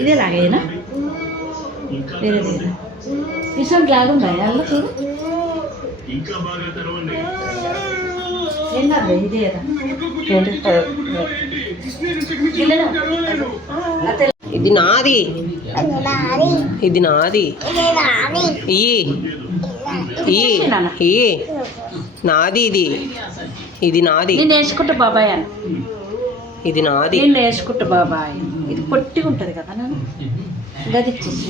ఇదే లాగేనా వేరే వేరే ఇటువంటి లాగుందా అల్ల చూడు ఏంటది ఇదే ఇది నాది ఇది నాది నాది ఇది ఇది నాది నేను వేసుకుంటా బాబాయ్ అని ఇది నాది నేను వేసుకుంటా బాబాయ్ ఇది పొట్టిగా ఉంటుంది కదా నేను గది ఇచ్చేసి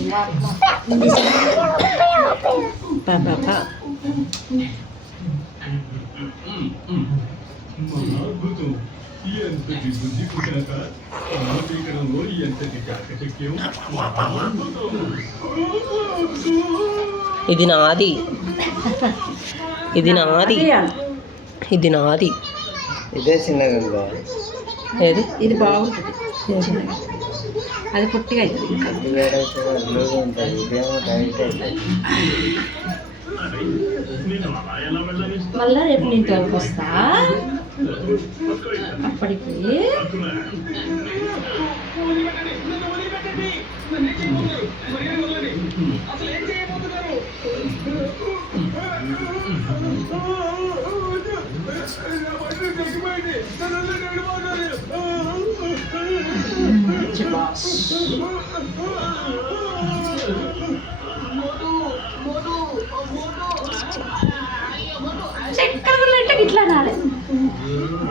ఇది నాది ఇది నాది ఇది నాది ఇదే చిన్నగా ఏది ఇది బాగుంటుంది అది పొట్టిగా అవుతుంది మళ్ళా రేపు నేను తోలుకు వస్తా అప్పటికి చక్కరలు అంటే ఇట్లా నాడే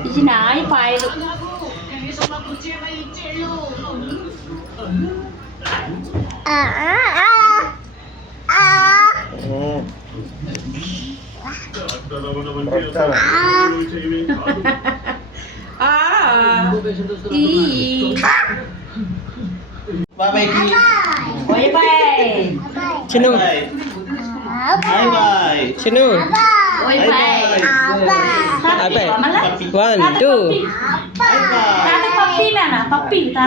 ఇది నాయి పాయలు చిన్ను చిన్ను అయిపోయి 1 2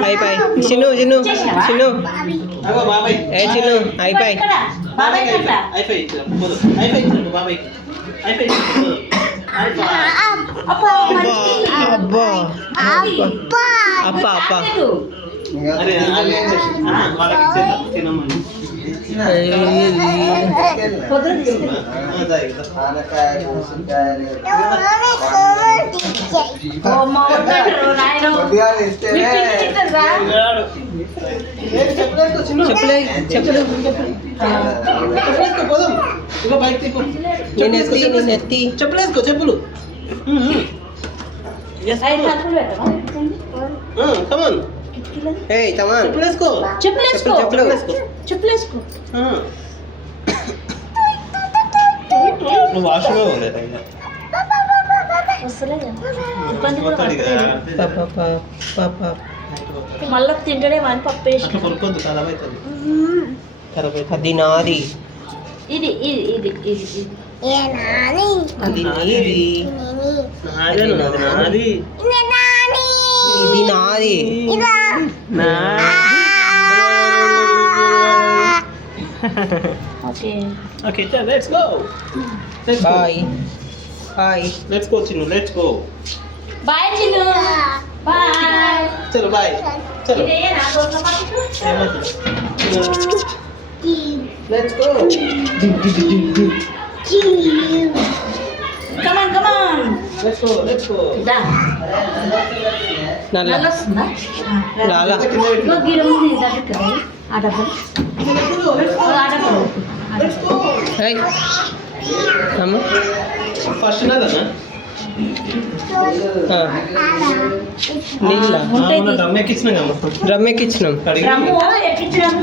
అయిపోయి చిన్ను చిన్ను చిన్ను ఏ చిన్ను అయిపోయి అబ్బా అప్ప అప్ప చెప్పలేసుకో చెప్పులు నువ్వు వాష్లో మళ్ళీ తింటడే అని పప్పు వేసి కొనుక్కోద్దు ఖరాబ్ అవుతుంది అది నాది ఇది ఇది ఇది ఇది అది నీది నాది ఇది నాది okay okay let's go boy boy let's go Chinnu let's go boy Chinnu boy చలో బాయ్ చలో ఇదే నా దోస్త పట్టు let's go come on come on let's go దా నల్ల నల్లొస్తుందా లాలా ఇగో గిరం ఉంది దగ్గర ఆ డబ్బులు ఆ డబ్బులు హై అమ్మ ఫస్ట్ నాదన్నా నీళ్ళ డ్రమ్ ఎక్కించినాం కదా డ్రమ్ ఎక్కిచ్చినాం రమ్ము ఎక్కించడం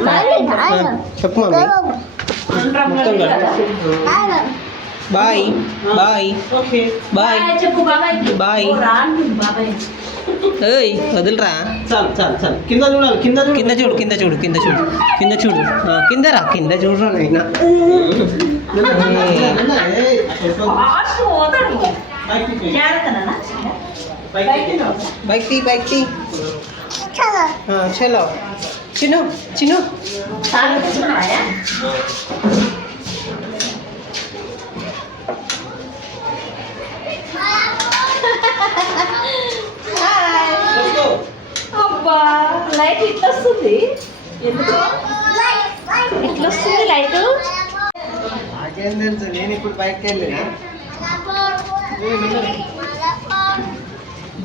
చెప్పు మమ్మీ మొత్తం బాయ్ బాయ్ ఓకే బాయ్ చెప్పు బాబాయ్ బాయ్ రాను బాబాయ్ ఏయ్ వదిలిరా చాలు చాలు చాలు కింద చూడాలి కింద కింద చూడు కింద చూడు కింద చూడు కింద చూడు కింద రా కింద చూడరా నైనా ఫాస్ట్ పోతాడు జాగ్రత్తనా బైక్ తీ బైక్ తీ చలో చిన్ను చిన్ను సార్ తెచ్చుకున్నావా అబ్బా లైట్ ఇట్లా వస్తుంది, ఎందుకు ఇట్లా వస్తుంది లైట్? నాకేం తెలుసు, నేను ఇప్పుడు బయటకు వెళ్ళినా.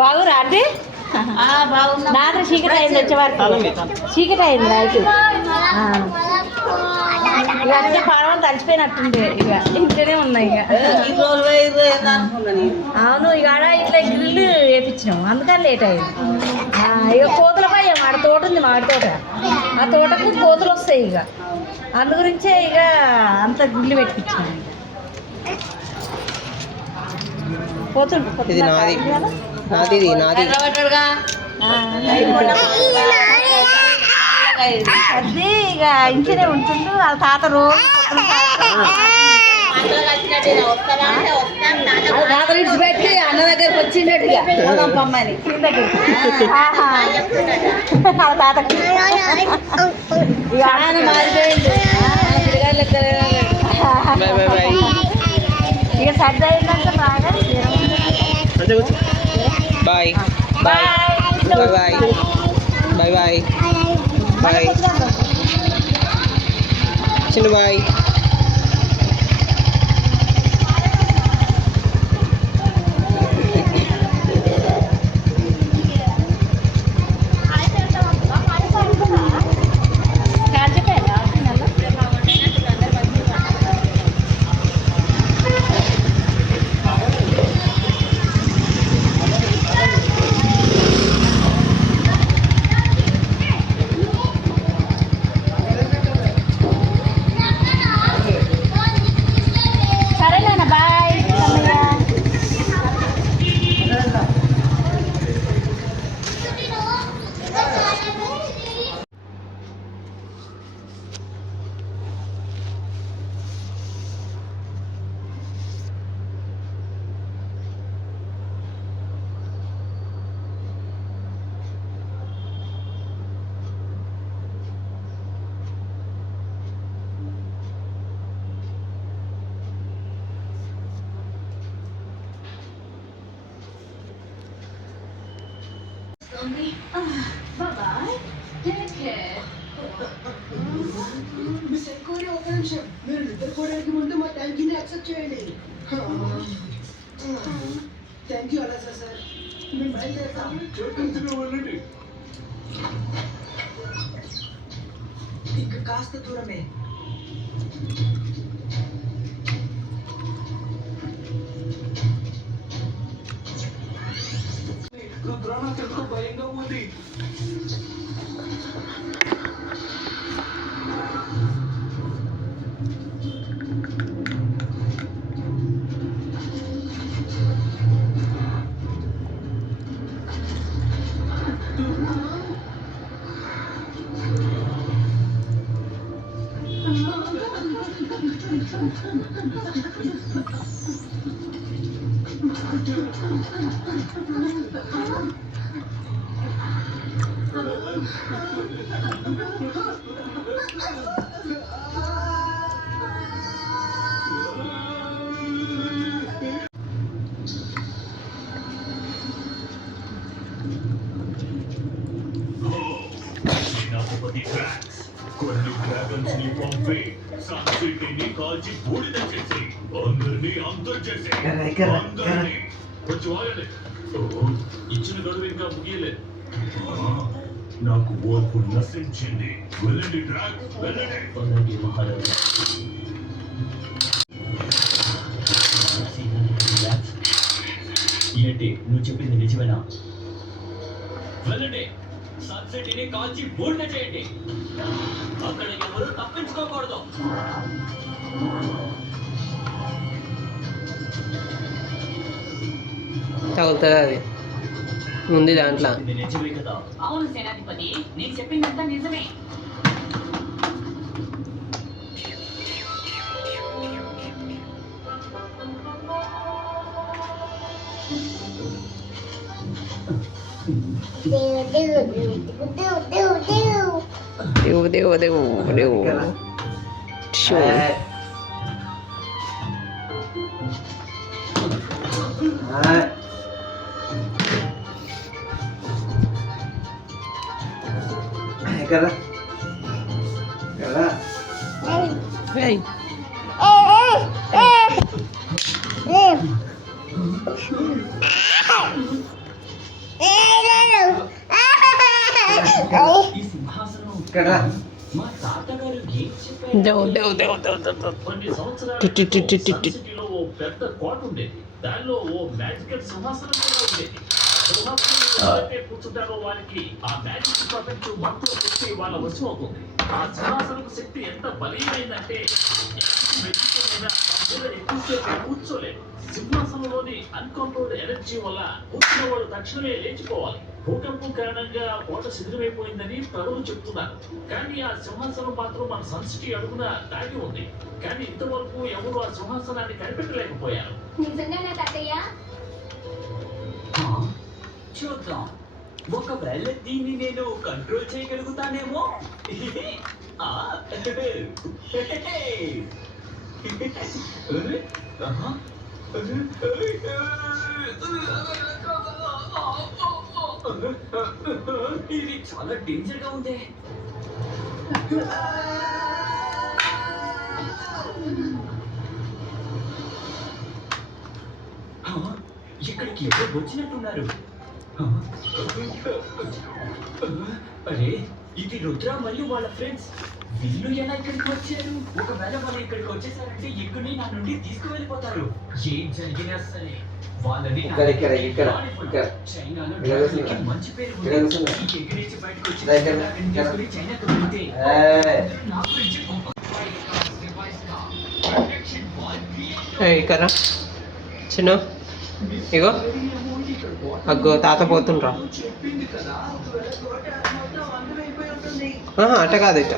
బాగురా అంటే నాన్న చీకటి అయింది వచ్చేవారికి, చీకటి అయింది లైట్. ఇక అన్నీ పాడవం తడిచిపోయినట్టుండే, ఇక ఇంట్లోనే ఉన్నాయి. ఇక అవును, ఇక ఆడ ఇట్లా గ్రిల్ వేపించినాము, అందుకని లేట్ అయింది. ఇక కోతుల భయం, ఆడ తోట ఉంది, మామిడి తోట, ఆ తోటకు కోతులు వస్తాయి. ఇక అందు గురించే ఇక అంత గ్రిల్ పెట్టించినాము. కోతులు ఇది నాది, నాది, ఇది నాది. అది ఇక ఇంట్లోనే ఉంటుండు, వాళ్ళ తాత రోజు పెట్టి అన్న దగ్గరకు వచ్చిండట్టుగా అమ్మాయిని వాళ్ళ తాతకి మారిపోయింది. ఇక సర్ది అయిందంటే బాగా boy boy boy boy boy boy చిన్న boy. Bye-bye. Take care. Miss enquiry ఒక నిమిషం, మీరు నిద్రపోవడానికి ముందు మా థ్యాంక్యూని యాక్సెప్ట్ చేయండి. థ్యాంక్ యూ అలాసా సార్, మేము బయలుదేరుతాం. ఇంకా కాస్త దూరమే. రుద్ర నాకు భయంగా ఉంది. కొన్ని డ్రాగన్స్ ని పంపి సన్ సిటీని కాల్చి బూడిద చేసి అందరినీ అంతం చేసి అందరినీ వచ్చి వాళ్ళని ఇచ్చిన గడువు ఇంకా ముగియలేదు. నాకు ఓర్పు నశించింది. వెళ్ళండి డ్రాగ్, వెళ్ళండి మహారాజా. ఏంటి నువ్వు చెప్పింది నిజమేనా? వెళ్ళండి, సన్ సిటీని కాల్చి బూడిద చేయండి. అక్కడ ఎవరు తప్పించుకోకూడదు. తగులుతుంది అది ఉంది దాంట్లో. నిజమే కదా? అవును సేనాధిపతి, నేను చెప్పిందంతా నిజమే. కదా కదా ఏయ్. ఈ సింహాసనం కదా మా తాతగారు ఏం చెప్పారు? కొన్ని సంవత్సరాల క్రితం సన్ సిటీలో ఓ పెద్ద కోట ఉండేది. దానిలో ఓ మ్యాజికల్ సింహాసనం కూడా ఉండేది. సింహాసనం ఎవరైతే కూర్చుంటారో వారికి ఆ మ్యాజిక్ పర్ఫెక్ట్ మంత్రం శక్తి వాళ్ళ వశం అవుతుంది. ఆ సింహాసనం శక్తి ఎంత బలీయమైందంటే ఎక్కువసేపు కూర్చోలేదు. సింహాసనంలోని అన్కంట్రోల్డ్ ఎనర్జీ వల్ల కూర్చున్న వాళ్ళు తక్షణమే లేచిపోవాలి. భూకంపం కారణంగా కోట శిథిలమైపోయిందని ప్రజలు చెప్తున్నారు. కానీ ఆ సింహాసనం మాత్రం మన సన్ సిటీ అడుగున దాటి ఉంది. కానీ ఇంతవరకు ఎవరు ఆ సింహాసనాన్ని కనిపెట్టలేకపోయారు. నిజంగానే తాతయ్య? చూద్దాం, ఒకవేళ దీన్ని నేను కంట్రోల్ చేయగలుగుతానేమో. ఆ, ఇది చాలా డేంజర్ గా ఉంది. ఇక్కడికి ఎవరు వచ్చినట్టున్నారు? అరే, ఇది రుద్ర మరియు వాళ్ళ ఫ్రెండ్స్. వీళ్ళు ఎలా ఇక్కడికి వచ్చారు? ఒకవేళ వాళ్ళు ఇక్కడికి వచ్చేసారంటే ఇక్కడి నా నుండి తీసుకువెళ్ళిపోతారు. ఏం జరిగినా సరే వాళ్ళని చైనాలో డ్రాగన్కి మంచి పేరు ఉంది. ఎగిరించి బయటకు వచ్చి తీసుకుని చైనాకు వెళ్తే నా గురించి ఇక్కడ చిన్న ఇగో అగ్గో తాత పోతుండ్రా. అట్ట కాదు ఇట్ట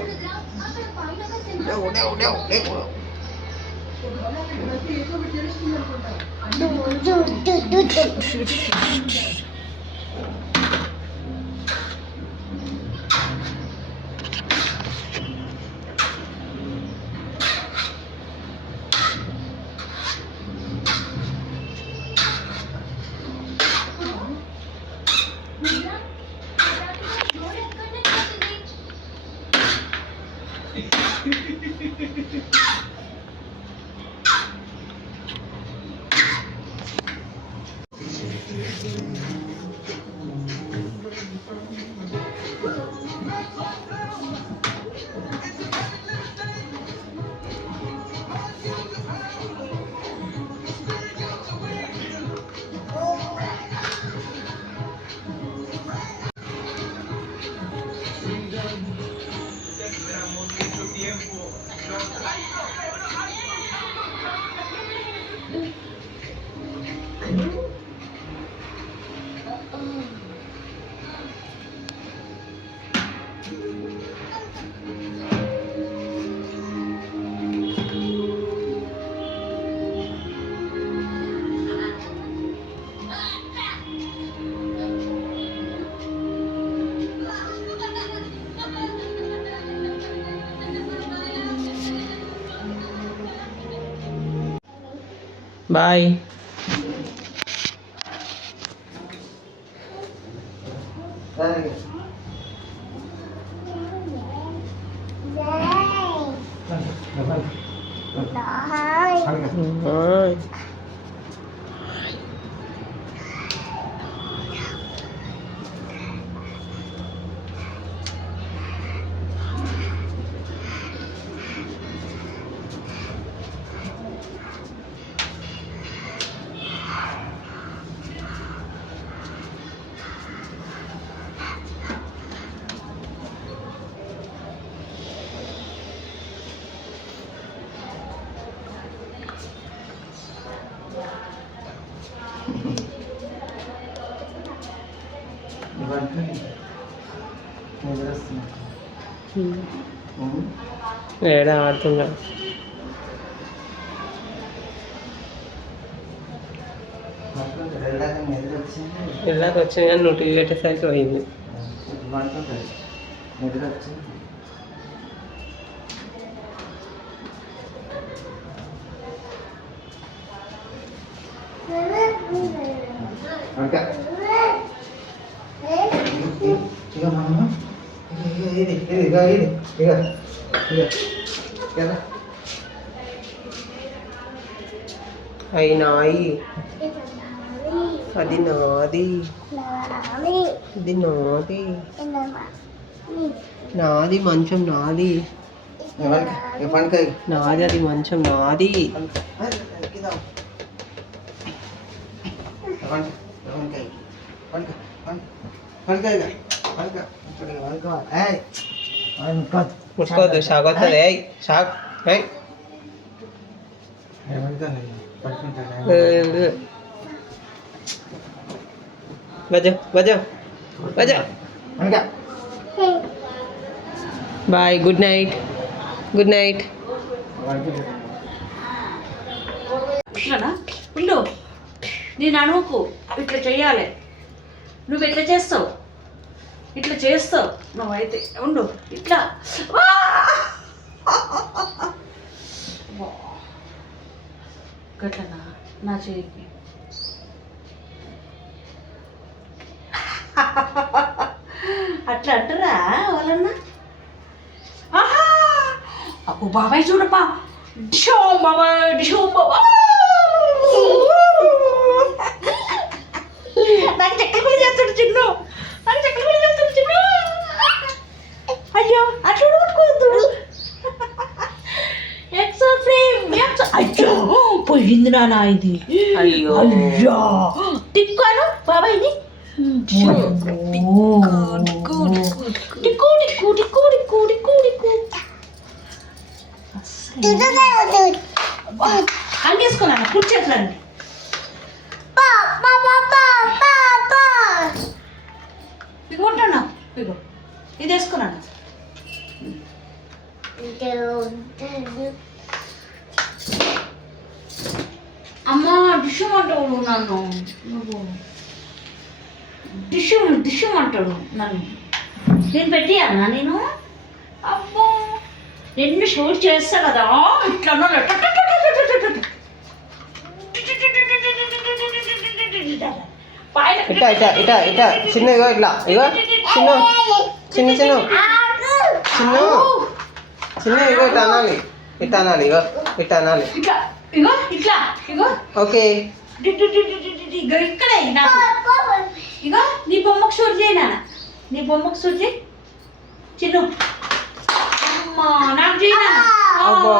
బాయ్. ఏడా ఆడుతున్నా ఇలాగ వచ్చింది కానీ నువ్వు టీవీ పెట్టేసరికి పోయింది. అయి నాయి, అది నాది, ఇది నాది, నాది మంచం నాది, నాది అది మంచం నాది. ముట్టుకోవద్దు, షాక్ వస్తుంది. షాక్ బజ బజ బజ. Bye, good night, good night. ఇట్లానా ఉండు, నేను అనుకు ఇట్లా చెయ్యాలి, నువ్వు ఎట్లా చేస్తావు, ఇట్లా చేస్తావు నువ్వైతే. ఉండు ఇట్లా గట్లనా నా చేయికి. అట్లా అంటారా వాళ్ళన్నా? అబ్బో బాబాయ్ చూడప్పా, డిషో బాబాయ్, డిషో బాబాయ్. నాకు చక్కెర కూడా చేస్తాడు చిన్ను, నాకు చక్కెర కూడా చేస్తాడు చిన్ను. అయ్యో అట్లా పట్టుకోవద్దు. ఎక్సో ఫ్రేమ్, అయ్యో పోయింది నాన్న ఇది. అయ్యో అయ్యో టిక్కాను బాబాయ్ని. అంగేసుకున్నాను కూర్చేట్లండి. ఇగో ఉంటాను, ఇగో ఇది వేసుకున్నాను. అమ్మా డిషు అంటాడు నన్ను, నువ్వు డిషు అంటాడు నన్ను. నేను పెట్టియానా నేను? అమ్మో నిన్ను షూట్ చేస్తా కదా ఇట్లా. ఇటా ఇటా ఇటా ఇటా చిన్న, ఇగో ఇట్లా, ఇగో చిన్న చిన్న చిన్న చిన్న చిన్న, ఇగో ఇట్లా అనాలి, ఇట్లా అనాలి, ఇగో ఇట్లా అనాలి. ఇట్లా ఇగో ఇట్లా ఇగో. ఓకే ఇగో ఇక్కడే నాకు. ఇగో నీ బొమ్మకు షూట్ చేయి నాన్న, నీ బొమ్మకు షూట్ చేయి చిన్ను. అమ్మా నాకు చేయి నాన్న. అబ్బా.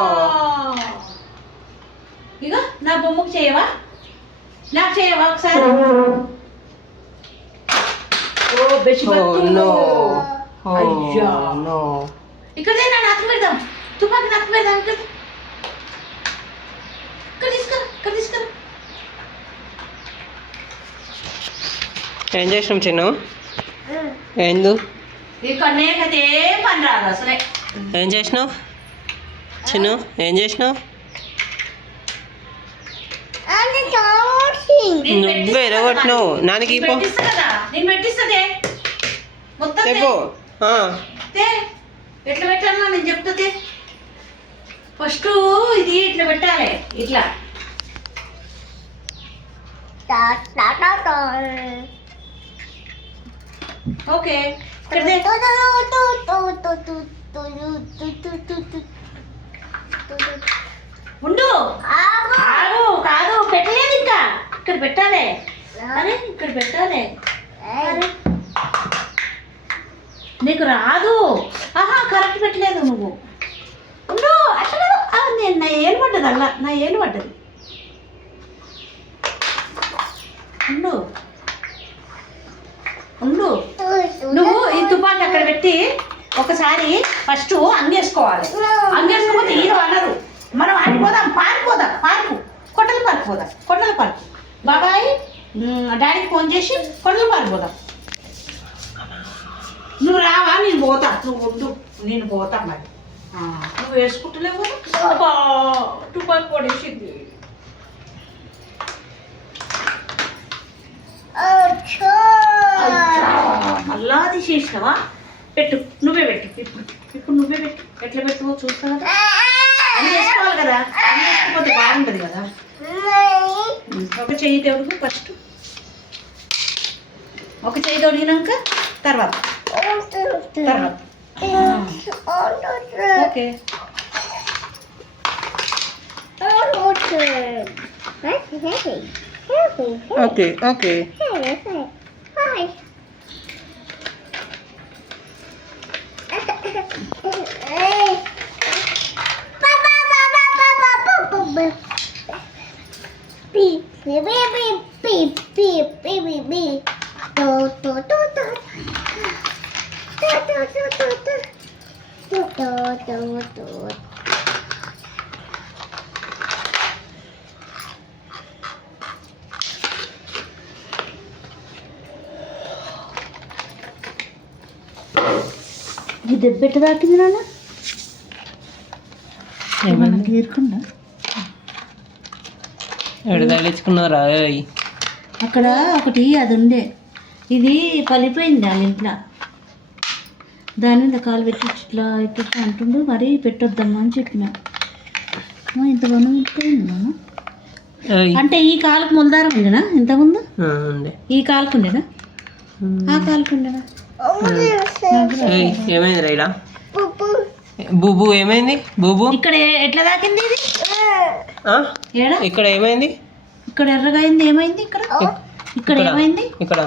ఇగో నా బొమ్మకు చేయవా, నాకు చేయవా ఒకసారి. ఓ బెష్ నో, అయ్యా నో. ఇక్కడ నాన్న అక్కడ పెడదాం, తుపాకి నాకు పెడదాం. ఇక్కడ తీసుకురా, ఇక్కడ తీసుకురా. ఏం చేసినాం చిన్న? ఏందు ఇక్కడ నేకతే పని రాదు అసలే. ఏం చేసినావు చిన్న? ఏం చేసినావు? నువ్వే ఎరగొట్టినావు. నాన్నకి నేను పెట్టిస్తా కదా, నేను పెట్టిస్తదే మొత్తం. చెప్పు. ఎట్లా పెట్టాలన్నా నేను చెప్తుంది. ఫస్ట్ ఇది ఇట్లా పెట్టాలి, ఇట్లా. ఓకే ఉండు, ఆగు, కాదు పెట్టలేదు ఇంకా. ఇక్కడ పెట్టాలి, అరే ఇక్కడ పెట్టాలి. అరే నీకు రాదు. ఆహా కరెక్ట్ పెట్టలేదు నువ్వు. ఉండు అట్లా నేను నా ఏలు పడ్డది, అలా నా ఏలు పడ్డది. ఉండు ఉండు, నువ్వు ఈ తుపాకి అక్కడ పెట్టి ఒకసారి ఫస్ట్ అంగేసుకోవాలి. అంగేసుకోకపోతే హీరో అనరు. మనం ఆడిపోదాం, పారిపోదాం, పార్కు కొట్టలు పారిపోదాం, కొట్టలు పార్కు. బాబాయ్ డాడీకి ఫోన్ చేసి కొట్టలు పారిపోదాం. నువ్వు రావా? నేను పోతా, నువ్వు ఉండు, నేను పోతా. మరి నువ్వు వేసుకుంటలేవు కదా. తుపాకి పడేసింది. మళ్ళా అది చేసినావా? పెట్టు, నువ్వే పెట్టు. ఇప్పుడు నువ్వే పెట్టు. ఎట్లా పెట్టువో చూస్తా కదా. అన్నీ వేసుకోవాలి కదా, అన్నీ వేసుకోకపోతే బాగుంటుంది కదా. ఒక చెయ్యి తొడుగు ఫస్ట్, ఒక చెయ్యి తొడిగినాక తర్వాత ఓకే ఓకే ఓకే ఈ దెబ్బ ఎట్ట తాకింది నాన్న ఏమన్నా గీరుకుండా ఎడు తగిలించుకున్నారా అక్కడ ఒకటి అది ఉండే ఇది పలిపోయింది వాళ్ళ ఇంట్లో దాని మీద కాలు పెట్టి ఇట్లా ఇట్లా అంటుండు మరి పెట్టొద్దమ్మా అని చెప్పిన ఇంత పోయింది అంటే ఈ కాలుకు ములదారం ఉండేనా ఇంతకుముందు ఈ కాలుకు ఉండేనా ఆ కాలుకు ఉండేనా ఏమైంది రైలా బూబు ఏమైంది బూబు ఇక్కడ ఎట్లా తాకింది ఇది ఏడా ఇక్కడ ఏమైంది ఇక్కడ ఎర్రగా అయింది ఏమైంది ఇక్కడ ఇక్కడ ఏమైంది ఇక్కడ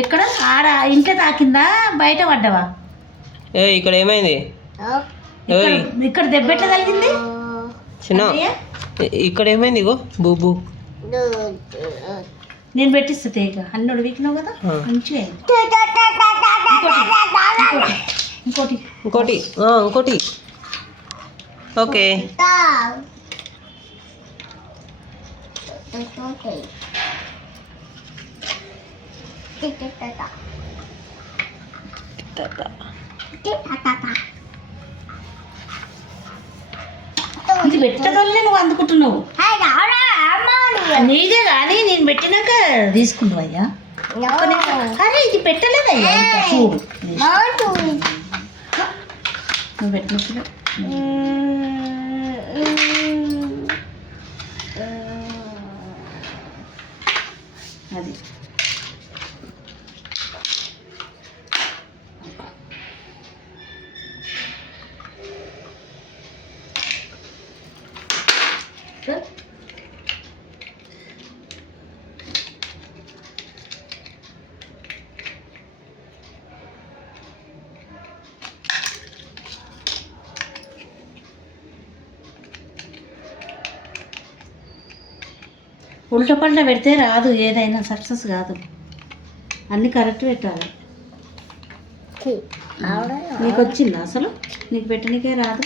ఎక్కడ ఆడ ఇంట్లో తాకిందా బయట పడ్డావా ఇక్కడ ఏమైంది ఇక్కడ దెబ్బ ఎట్లా తగిలింది చిన్న ఇక్కడ ఏమైంది ఇగో బూబు నేను పెట్టిస్తా తేగ అన్నోడు వీకినావు కదా మంచిగా అయింది. ఇంకోటి ఇంకోటి ఇంకోటి ఓకే ఇది పెట్టగలనే నువ్వు అందుకుంటున్నావు నీదే కానీ నేను పెట్టినాక తీసుకున్నావు అయ్యా అరే ఇది పెట్టలేదయ్యా ఇంకా చూడు నువ్వు పెట్టినప్పుడు అది ఉల్టా పల్టా పెడితే రాదు ఏదైనా సక్సెస్ కాదు అన్నీ కరెక్ట్ పెట్టాలి నీకు వచ్చిందా అసలు నీకు పెట్టడానికే రాదు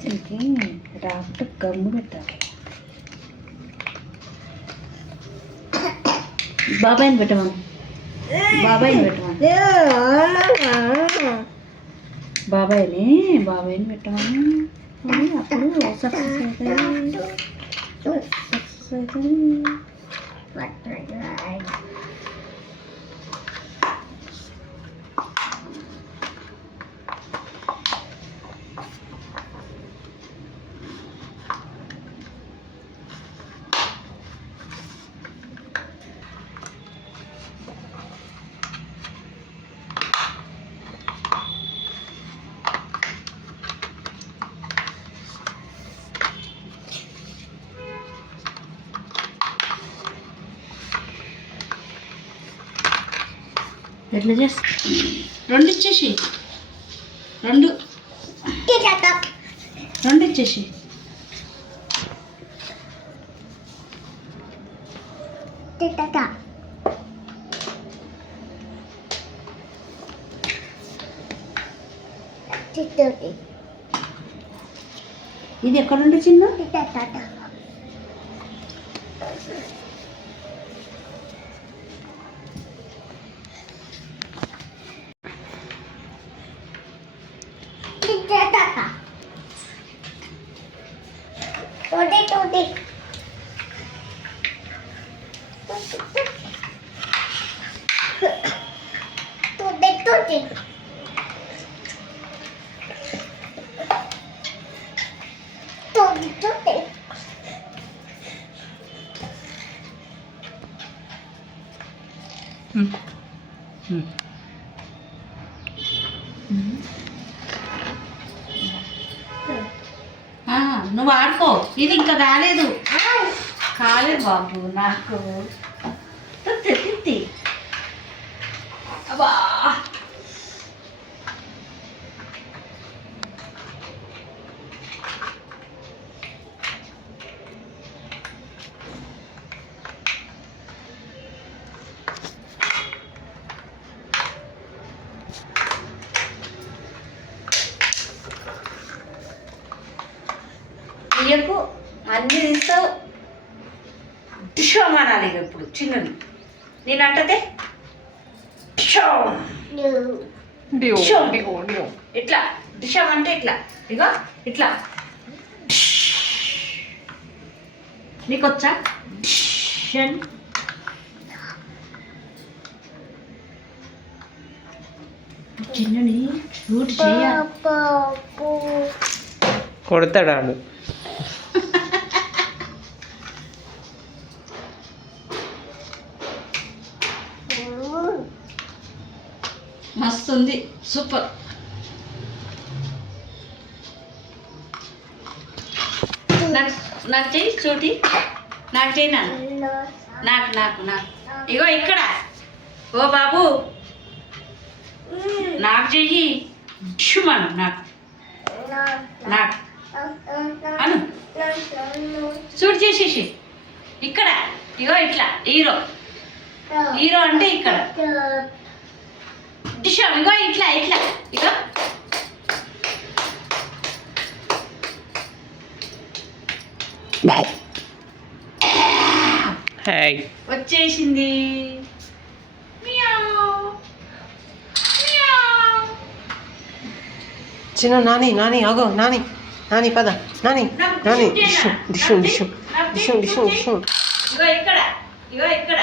దీనికి రాఫ్ట్ గమ్ము పెట్టాలి బాబాయిని పెట్టమను బాబాయిని పెట్టమను బాబాయిని పెట్టమను అప్పుడు సక్సెస్ అవుతుంది సక్సెస్ అవుతుంది ఎట్లా చేస్తా రెండు ఇచ్చేసి రెండు ఇచ్చేసి ఇది ఎక్కడుండే చిన్న నువ్వు ఆడుకో, ఇది ఇంకా కాలేదు కాలేదు బాబు నాకు తిత్తి అబ్బా. ఇయ్యకు అన్నీ తీస్తావు డిషోమ్ అనాలి ఇక ఇప్పుడు చిన్నది నేను అంటదే ఇట్లా డిషోమ్ అంటే ఇట్లా ఇగో ఇట్లా నీకు వచ్చా చిన్నని షూట్ చేయాలి కొడతాడు ఆడు. మస్తు ఉంది సూపర్. నాకు చెయ్యి చూటి నాకు చెయ్యి నాకు నాకు నాకు ఇగో ఇక్కడ ఓ బాబు నాకు చెయ్యి షుమను నాకు నాకు అను చూడు చేసేసి ఇక్కడ ఇగో ఇట్లా హీరో హీరో అంటే ఇక్కడ డిషం ఇగో ఇట్లా ఇట్లా ఇగో వచ్చేసింది. చిన్న నాని నాని అగో నాని నాని పద నాని నాని డిషు డిషు డిషు డిషు డిషు డిషు ఇగో ఇక్కడ ఇగో ఇక్కడ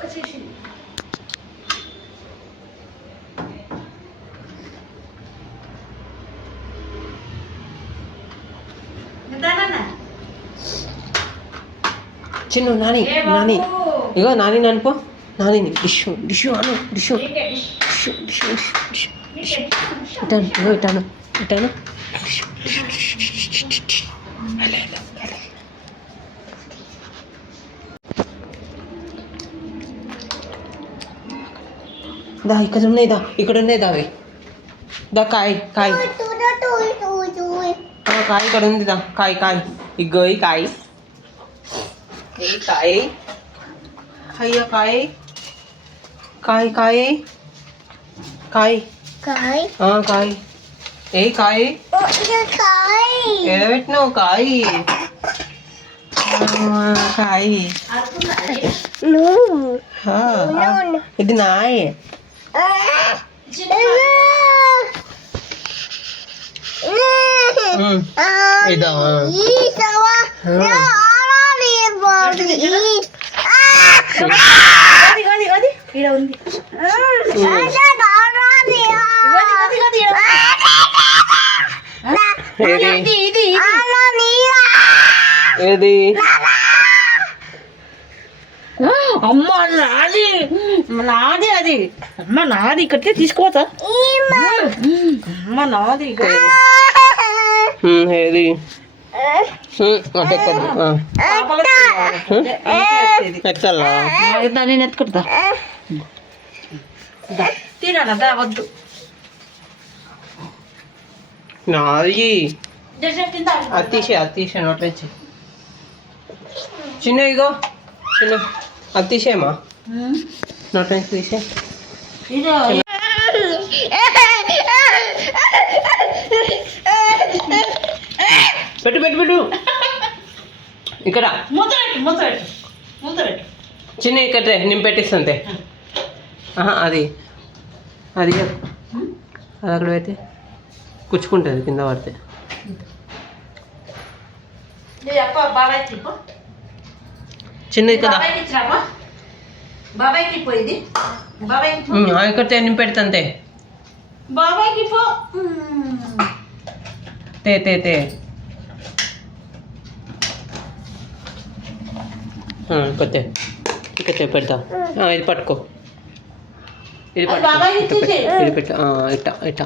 వచ్చేసింది. చిన్న నాని నాని ఇగో నాని ననుకో నాని డిషు డిషు అను డిషు డిషు డిషు డిషు డిషు ఇటాను ఇగో ఇటాను ఇటాను దా ఇక్కడ ఉన్నాయి దా ఇక్కడ ఉన్నాయి దా అవి దా కాయ్ కాయ్ కాయ్ ఇక్కడ ఉంది దా కాయ్ కాయ్ ఇగో ఈ కాయ్ ఈ కాయ్ అయ్యో కాయ్ కాయ్ కాయ్ కాయ్ కాయ్ కాయ్ ఏ కాయ్ ఏడబెట్టినావు కాయ్ కాయ్ ఇది నాయ్ ఇదా ఈడ ఉంది ఇది ఏది అమ్మ నాది నాది అది అమ్మ నాది ఇక్కడికే తీసుకోవచ్చా అమ్మ నాది ఏది ఎక్కల్లా నేను ఎత్తుకుంటా తినదా వద్దు నాది అతిశయ నోట్లో వచ్చి చిన్న ఇగో చిన్న అతిశయమా నోట్లో నుంచి తీసే పెట్టు పెట్టు పెట్టు ఇక్కడ చిన్న ఇక్కడ నేను పెట్టిస్తుంటే అది అది అది అక్కడ పెడితే కుచ్చుకుంటుంది కింద పడితే చిన్నది కదా బాబాయ్కి పోయింది బాబాయ్కి ఇక్కడ నేను పెడతాంతే బాబాయ్కి పో తే తే తే కొత్త కొత్త పెడతా ఇది పట్టుకో ఇది అది బాబాయ్ ఇచ్చేసి. ఇది పెట్టు ఇట్ట ఇట్ట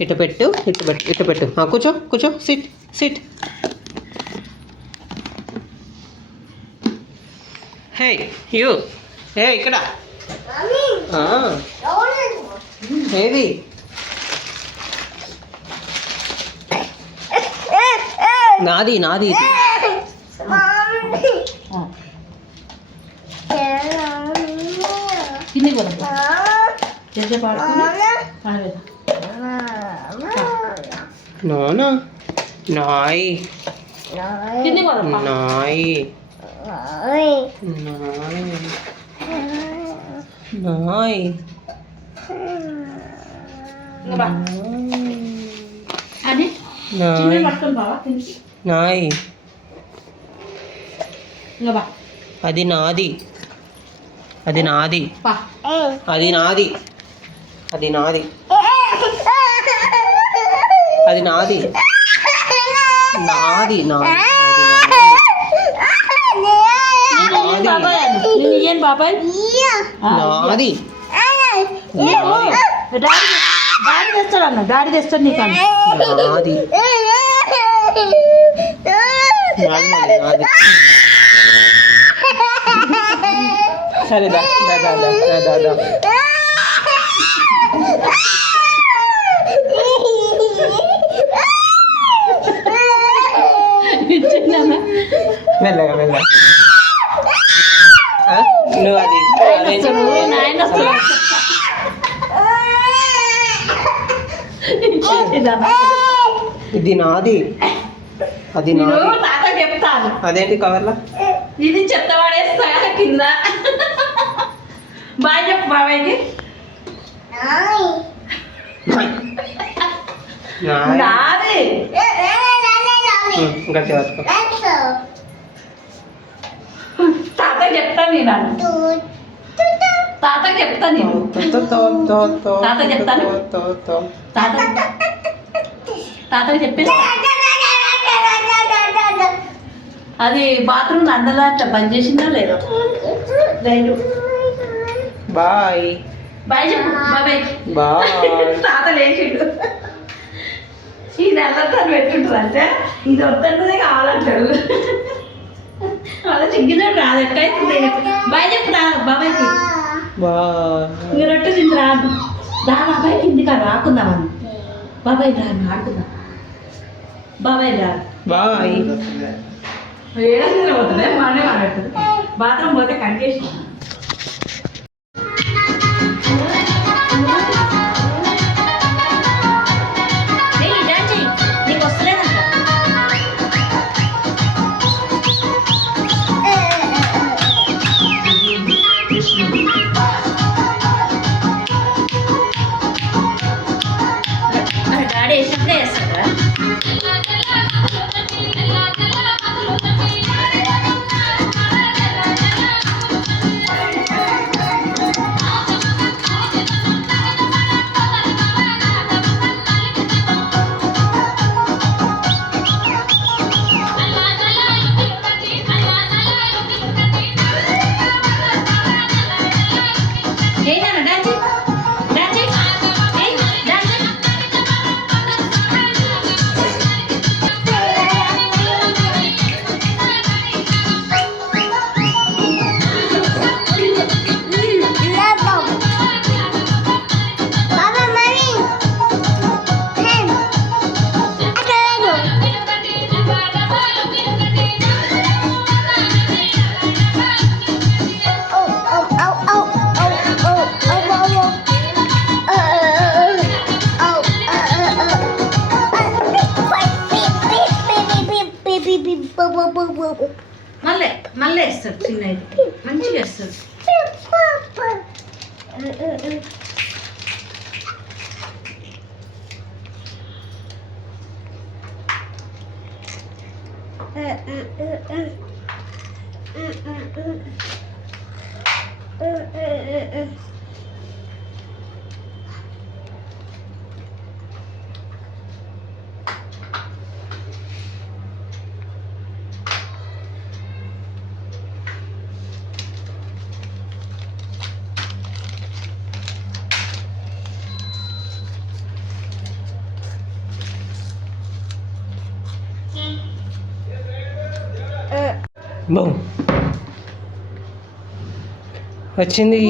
ఇట్ట పెట్టు ఇట్ట పెట్టు ఇట్ట పెట్టు కూర్చో కూర్చో SIT SIT hey you hey ఇక్కడ ఏది నాది నాది ఇది కిందికి పోదాం ఎంతసేపు ఆడుకుని నానా నాయ్ కిందికి పోదాం నాయ్ నాయ్ నాయ్ ఇంకా బా అని నాయ్ పట్టుకొని బావా కిందికి నాయ్ ఇంకా బా అది నాది అది నాది పా అది నాది అది నాది అది నాది నాది నాది ఏం బాబాయ్ ఏం బాబాయ్ నాది డాడీ డాడీ తెస్తాడు అన్న డాడీ తెస్తాడు నీకు అన్న నాది నాది నాది సరే దా దా దా దా దా దా మెల్లగా మెల్లగా నువ్వు అది నాయన వస్తాడు ఇది నాది అది నాది తాత చెప్తాను అదేంటి కవర్లా ఇది చెత్త పడేస్తా కింద బాగా చెప్పు బాబాయ్కి నాది గట్టి పట్టుకో తాత చెప్తాను నేను తాత చెప్తా నేను తాత చెప్తాను తాత తాతకి చెప్పేసి అది బాత్రూమ్ అందలా అట్లా బంద్ చేసిందా లేదా లేదు బాయ్ బాయ్ చెప్పు బాబాయ్ బాయ్ తాత లేచిండు ఇది అల్లతో పెట్టుంటారు అంటే ఇది వద్దంటే కావాలంటాడు అలా చిగ్గినట్టు రాదు ఎక్కడైతుంది బాయ్ చెప్పు రా బాబాయ్కి బాయ్ మీరు రొట్టె తింది రాదు దా బాబాయ్ కిందికి రాకుందామని బాబాయ్ రా ఆడుకుందాం బాబాయ్ రా బాయ్ ఏడాది పోతుంది బాగానే మాట్లాడుతుంది బాత్రూమ్ పోతే కట్ చేసి నీకు వస్తలేదంట డాడీ వేసినప్పుడే వేస్తాడా మళ్ళీ మళ్ళీ వేస్తాడు చిన్న మంచిగా వేస్తాడు బౌ వచ్చింది.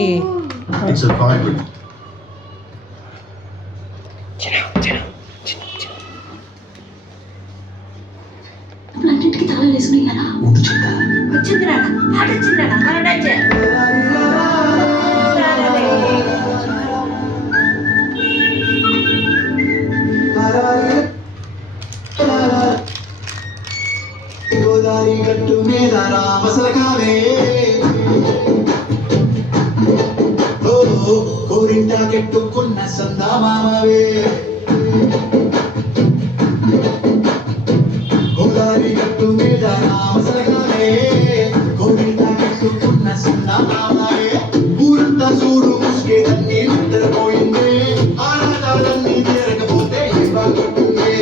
It's a vibrant. అన్నింటికి తాళాలు వేసుకున్నారా? వచ్చింది రా ఆట వచ్చింది రా మన డచ్చే గోదావరి గట్టు మీద రామసలకావే కోరింట కెట్టుకున్న సందామావే గోదావరి గట్టు మీద రామసలకావే కోరింట కెట్టుకున్న సందామావే ఊరంతా చూడు ముసుకేదన్నీ నిద్రపోయింది ఆరాటాలన్నీ తీరకపోతే బాగుంటుంది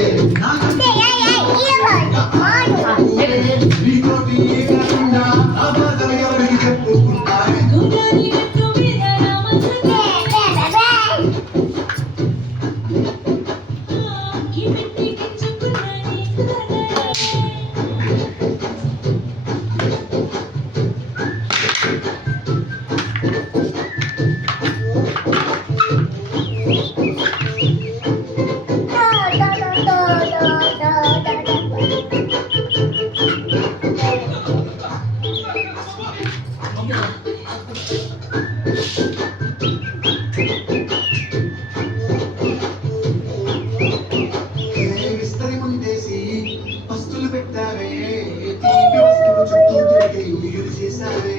విస్తరి ముందేసి పస్తులు పెట్టావే తీపి వస్తువు చుట్టూ తిరిగి మీరు చేశావే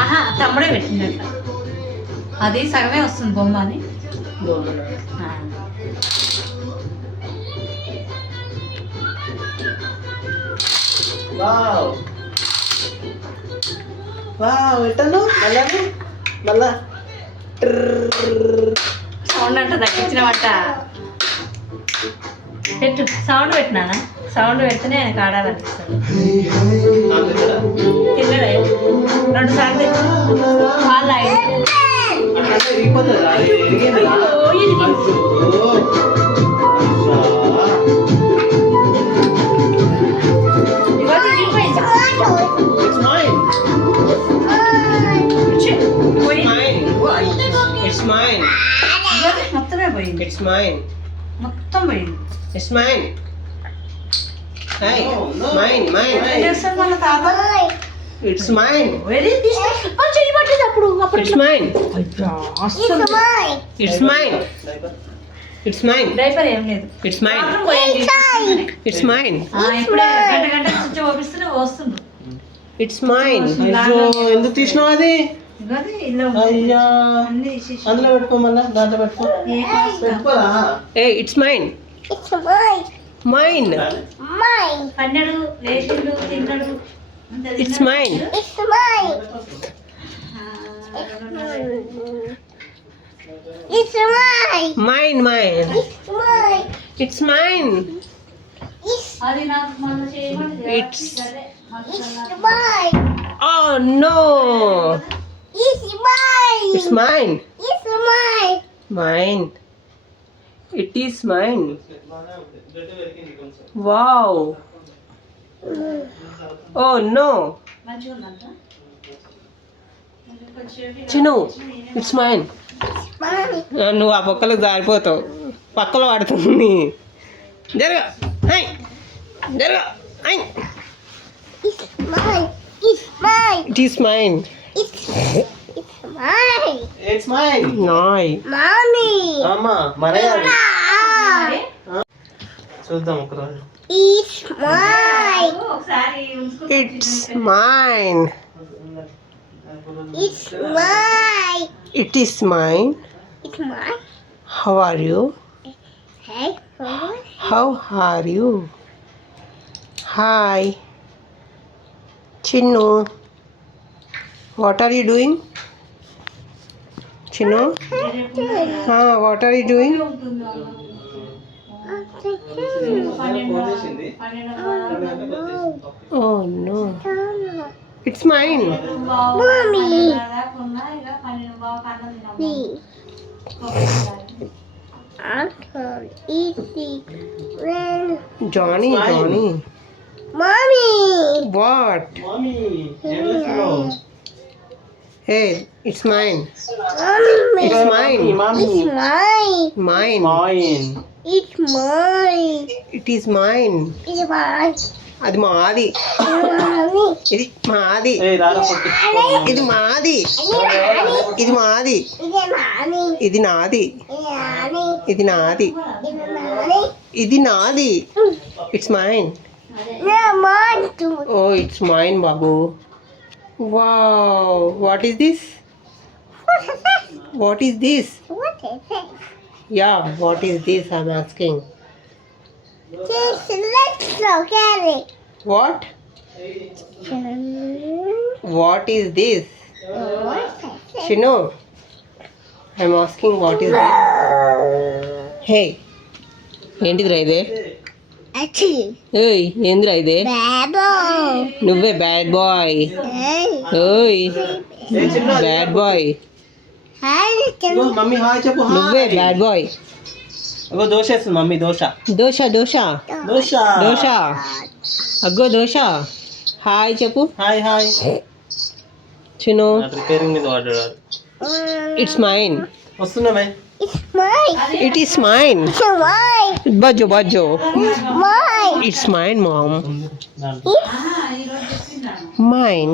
ఆహా తమ్ముడే పెట్టినట్టు అది సగమే వస్తుంది బొమ్మ అని వావ్ వావ్ ఎట్టను మళ్ళా సౌండ్ అంట తగ్గించినమాట పెట్టు సౌండ్ పెట్టినానా సౌండ్ పెడితేనే ఆయనకు ఆడాలనిపిస్తుంది తిన్నాడా 2 సార్లు వాళ్ళు మొత్తమే పోయింది మొత్తం పోయింది మన తాత చెయ్యి పట్టేది అప్పుడు డైపర్ ఏం లేదు ఇప్పుడే గంట నుంచి ఓపిస్తూనే వస్తుంది ఎందుకు తీసినావు అది ఇదిగోది ఇల్లు అయ్యా అన్ని తీసేసి అందులో పెట్టుకో మళ్ళా దాంట్లో పెట్టుకో పెట్టుకోరా పన్నెడు లేచిండు తిన్నాడు It's mine. Mine. It's mine. అది నాకు మళ్ళీ చేయమంటే It's oh no. It's mine. Mine. It is mine. Wow. Oh no. మంచిగా ఉందంట చిను ఇట్స్ మైన్. నువ్వు ఆ పక్కలకు జారిపోతావు, పక్కలో పడుతుంది. జరగా జరగా. It is mine. It's mine. నాయ్ అమ్మా మరే చూద్దాం ఒకరోజు. ఒకసారి it's mine. It is mine. How are you? How are you? Hi. Chinnu. What are you doing? Chinnu? What are you doing? పోసేసింది. Oh no. It's mine. Johnny. What? Mommy, ఏం చేస్తున్నావు? Hey, it's mine. It's mine. Mommy. Mine. Mine. It is mine. అది మాది. ఇది మాది. ఏయ్ రారా పొట్టి. ఇది మాది. ఇది మాది. ఇది నాది. ఇది నాది. ఇది నాది. It's mine. Oh it's mine బాబు. Wow, what is this? What is this? Yeah, what is this? I'm asking. What? What is this? Shinu, I'm asking what is this? Hey, ఏంటిదిరా ఇదే? ఏయ్, ఏందిరా ఇదే? నువ్వే బ్యాడ్ బాయ్. ఓయ్, bad boy. ఇగో mummy hi చెప్పు. నువ్వే బ్యాడ్ బాయ్. ఇగో దోశ వేస్తుంది మమ్మీ. దోశ దోశ దోశ దోశ దోశ. అగ్గో దోశ. హాయ్ చెప్పు. Hi hi. చిను, రిపేరింగ్ మీద వాడాడు. It's mine. వస్తున్నామే. It is mine. Bajo, bajo. It's mine, mom. Mine.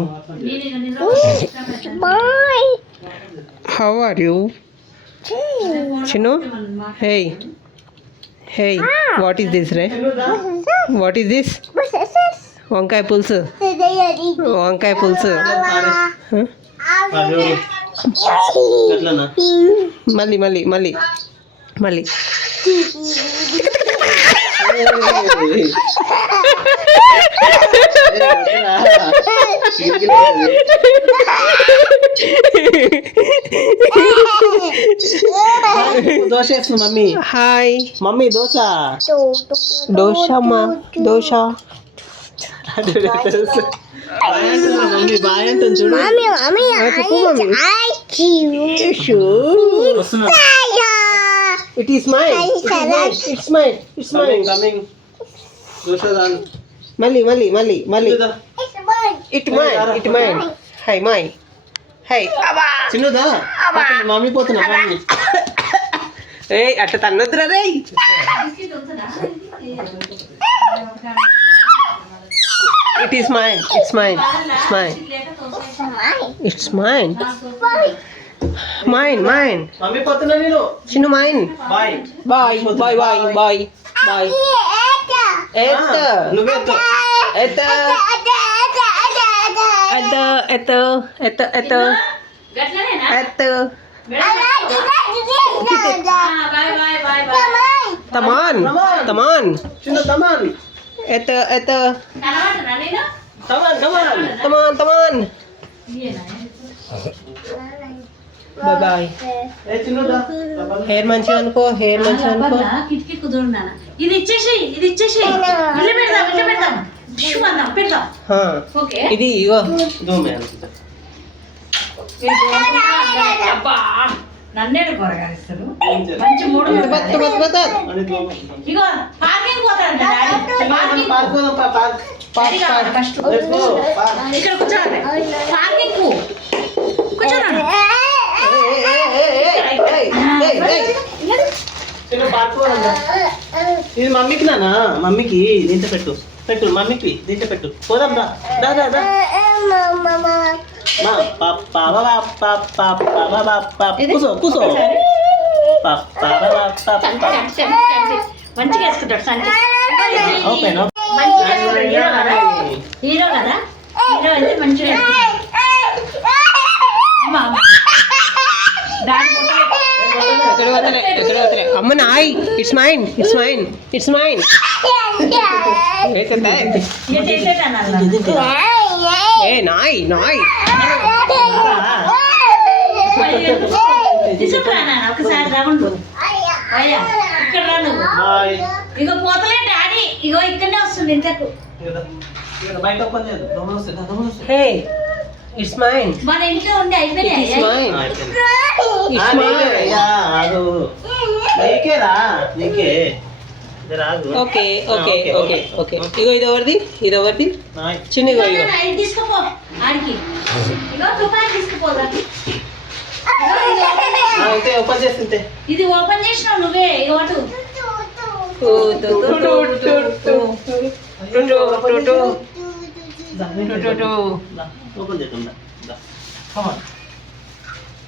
How are you? Chinu? Hey. Hey. What is this, Ray? What is this? వంకాయ పులుసు. వంకాయ పులుసు. Huh? ఎట్లనా? మళ్ళీ మళ్ళీ మళ్ళీ మళ్ళీ. దోశ వేస్తుంది mummy. Hi mummy dosa. Dosa అమ్మా దోశ. మమ్మీ బాయ్ అంటుంది చూడు. చెప్పు మమ్మీ. వస్తున్నా. It is mine. It's mine. It's mine. Coming. Dosa దాని. మళ్ళీ మళ్ళీ మళ్ళీ మళ్ళీ. It mine. It mine. Hi mine. Hey. చిన్నదా మమ్మీ పోతున్నా మమ్మీ. ఏయ్ అట్ట తన్నొద్దురా రే. It is mine. It's mine. It's mine. It's mine. Mine, mine. Mummy పోతున్నా నేను. Chinu mine. Bye. Bye, bye, bye, bye, bye. Eta. నువ్వే ఎత్తు. Eta. Eta. Eta. Eta. Eta. Taman. Taman. చిన్న Thaman. Eta. Eta. Thaman Thaman. Taman. Taman. Bye bye. ఏ చిన్నదా. Hair మంచిగా అనుకో. Hair మంచిగా అనుకో. కిటికీ కుదురునా ఇది ఇచ్చేసి ఇల్లు పెడదాం డిష్ అందాం పెడదాం. ఓకే ఇది ఇగో. దోమే. అబ్బా నన్నేడు కొరగాలిస్తాడు. మంచి మూడు బత్ బత్ బత్. అని దోమే. ఇగో పార్కింగ్ పోతాడంట డాడీ. పార్కింగ్ పార్క్ పోదాం park. First let's go park. ఇక్కడ కూర్చోండి. పార్కింగ్ కూర్చోండి. చిన్న పార్క్ పోదాం. ఇది మమ్మీకి నానా. మమ్మీకి దీంట్లో పెట్టు. పెట్టు మమ్మీకి దీంట్లో పెట్టు. పోదాం దా దా దా దా. మా పాపా పాపా పాపా పాపా కూసో కూసో. పాపా పాపా మంచిగా వేసుకుంటాడు సంచి. ఓపెన్ మంచిగా వేసుకుంటాడు. హీరో కదా హీరో అయితే మంచిగా అమ్మ నాయ్. It's mine. It's mine. It's mine. ఏ నాయ్ నాయ్. తీసుకురా ఒకసారి రాకుండా ఇక్కడ నువ్వు బాయ్ ఇగో పోతలే డాడీ ఇగో ఇక్కడనే వస్తుంది ఇంతకు బయట ఓపెన్ చేయదు దొంగలు వస్తాయి దొంగలు వస్తాయి హే ఇట్స్ మైన్ మన ఇంట్లో ఉండి అయిపోయినాయి ఇట్స్ మైన్ ఇట్స్ మైన్ నీకేరా నీకే రాదు ఓకే ఓకే ఓకే ఓకే ఇగో ఇది ఎవరిది ఇది ఎవరిది చిన్న ఇగో ఇగో ఇది తీసుకుపో ఆడికి ఇగో తుపాకి తీసుకుపోదా అయితే ఓపెన్ చేస్తుంటే ఇది ఓపెన్ చేసినావు నువ్వే ఇగో అటు ఓపెన్ చేద్దాం come on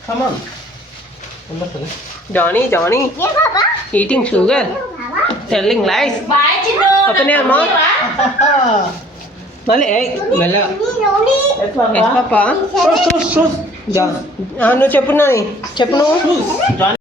come on Johnny Johnny eating sugar telling lies boy Chinnu open అమ్మా మళ్ళీ మెల్ల పాప నువ్వు చెప్పు నాని చెప్పు నువ్వు